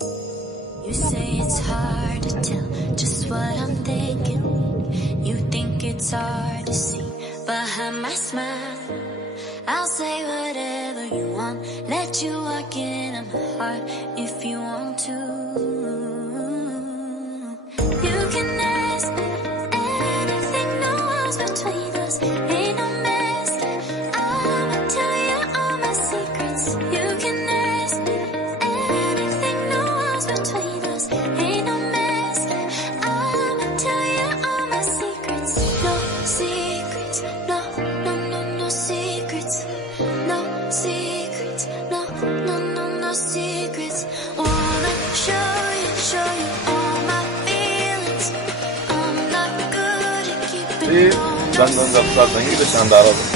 You say it's hard to tell just what I'm thinking. You think it's hard to see behind my smile. I'll say whatever you want, let you walk into my heart if you want to. You can ask me anything, no walls between us, ain't no mask. I'ma tell you all my secrets. You can ask me anything, no walls between us, ain't no mask. I'ma tell you all my secrets. No secrets, no, no, no, no secrets. No secrets, no, no, no, no secrets. Wanna show you all my feelings. I'm not good at keeping on. London da English and Arabic.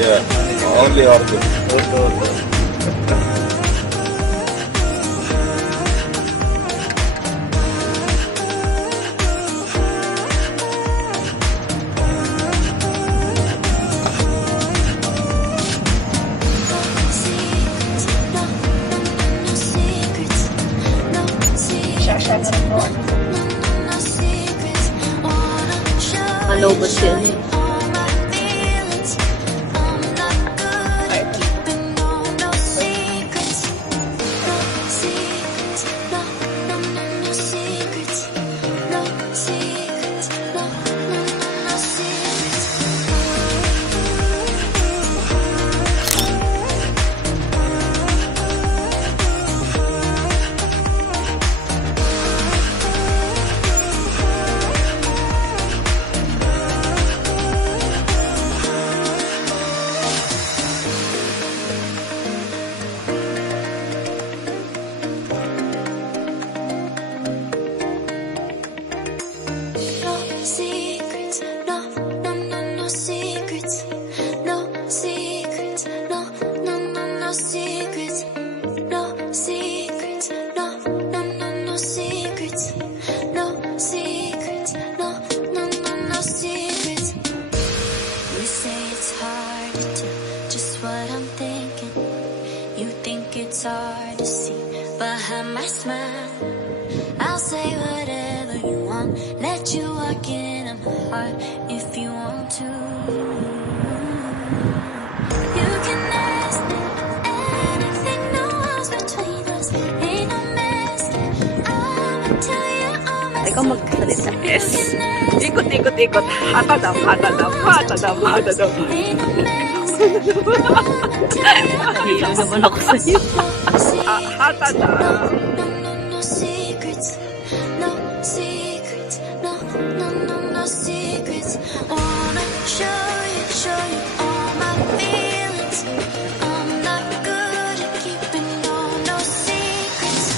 Yeah, only Arabic. Ano ba siya? It's hard to see behind my smile. I'll say whatever you want, let you walk into my heart if you want to. You can ask me anything, no walls between us, ain't no mask. I'ma tell you all my Ikaw magkasalita. Yes. Ikot, ikot, ikot. Hatadam, hatadam, hatadam, hatadam. Nahilo naman ako sa'yo. Hatadam. No secrets, no secrets, no, no, no, no secrets. Wanna show you all my feelings. I'm not good at keeping no secrets.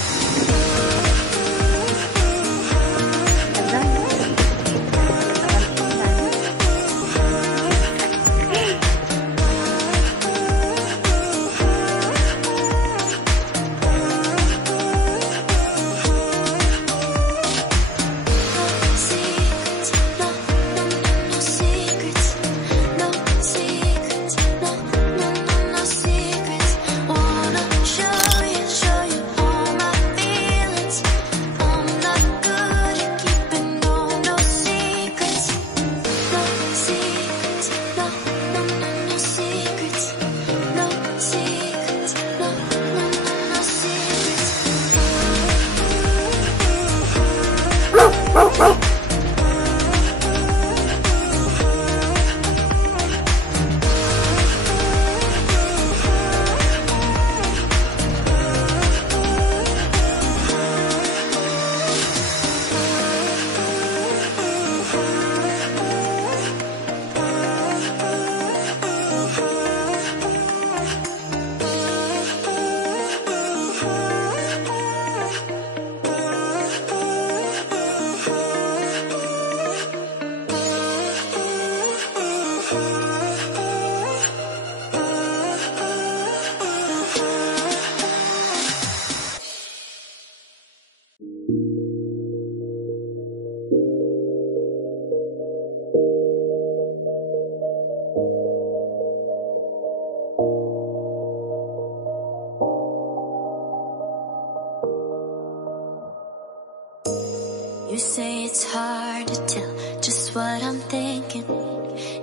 You say it's hard to tell just what I'm thinking.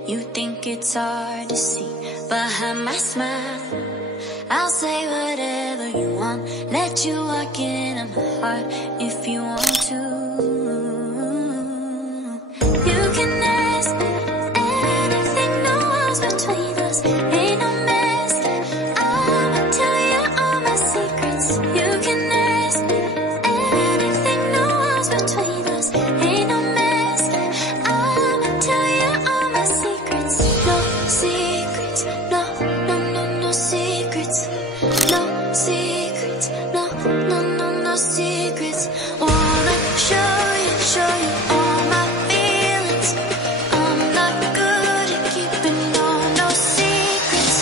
You think it's hard to see behind my smile. I'll say whatever you want, let you walk into my heart if you want to. You can ask me anything, no walls between us, ain't no mess. I'ma tell you all my secrets. You can ask me anything, no walls between us, ain't no mess. I'ma tell you all my secrets. No secrets, no, no, no, no secrets. No secrets, no, no, no, no secrets. Wanna show you all my feelings. I'm not good at keeping no secrets.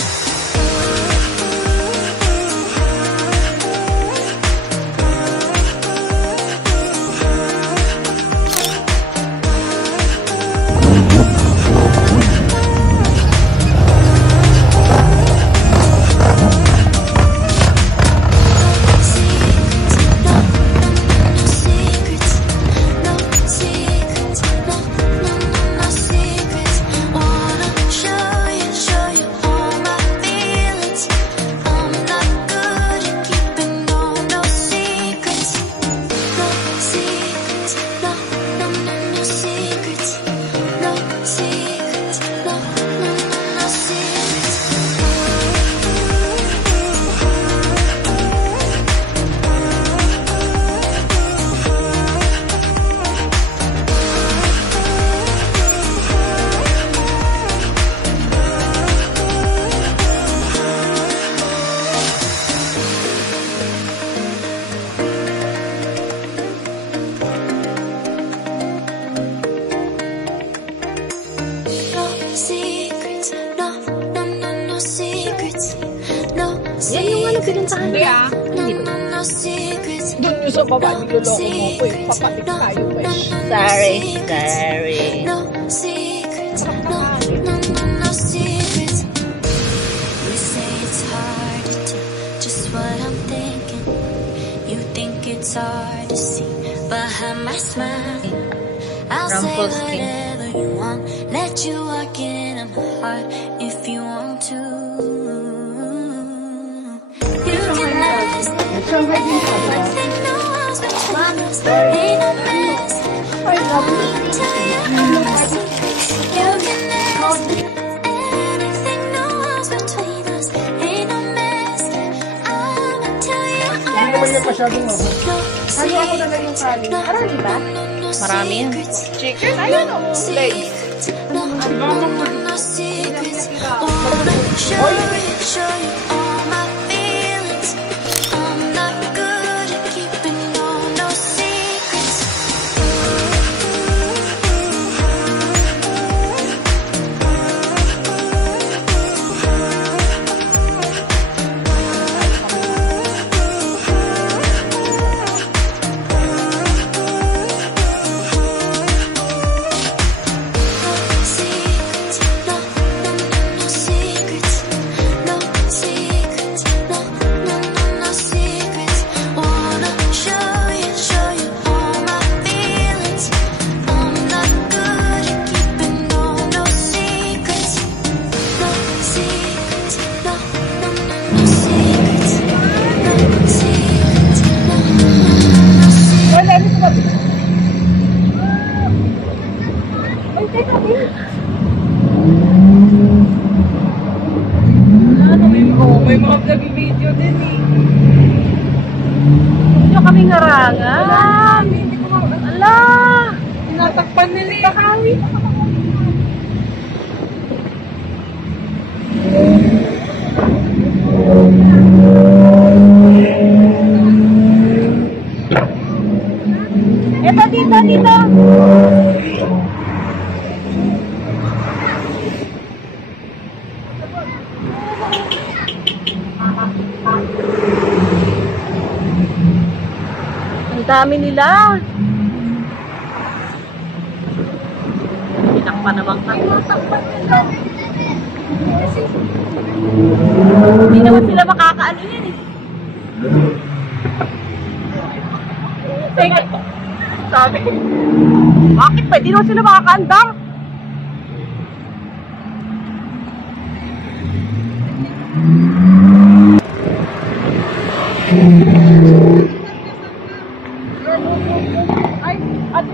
Yan yung ano pinuntahan Hindi ah. Doon yung sa baba, niloloko mo ko yung papatik tayo eh. Sorry, sorry. No secrets, no, no, no, no secrets. You say it's hard to tell just what I'm thinking. You think it's hard to see behind my smile. I'll say whatever you want, let you walk into my heart if you want to. You can ask anything, no walls between us, ain't no mess. I'ma tell you all my secrets. You can ask anything, no walls between us, ain't no mess. I'ma tell you all my secrets. Marami yan. Chicken? Ayun o, legs. No secrets. Wanna show you all my feelings. I'm not good at keeping no secrets. Secrets, no, no, no, no secrets. No secrets, no, no, no, no secrets. Wanna show you all my feelings. I'm not good at keeping no secrets. No secrets, no, no, no, no secrets. No secrets, no, no, no, no secrets. May mga vlog-video din eh. Hindi kami ngarangan. Ala! Tinatakpan nila eh. Bakawi. Ito, dito. Ang dami nila. Pinakpa naman kami. Hindi naman sila makakaano yan eh. Sabi, bakit ba? Di naman sila makakaandar. Ay, at...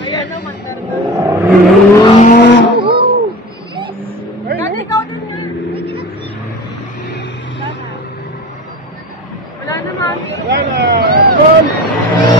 Ayan naman, targa. Dati ikaw dun nga. Wala naman. Wala.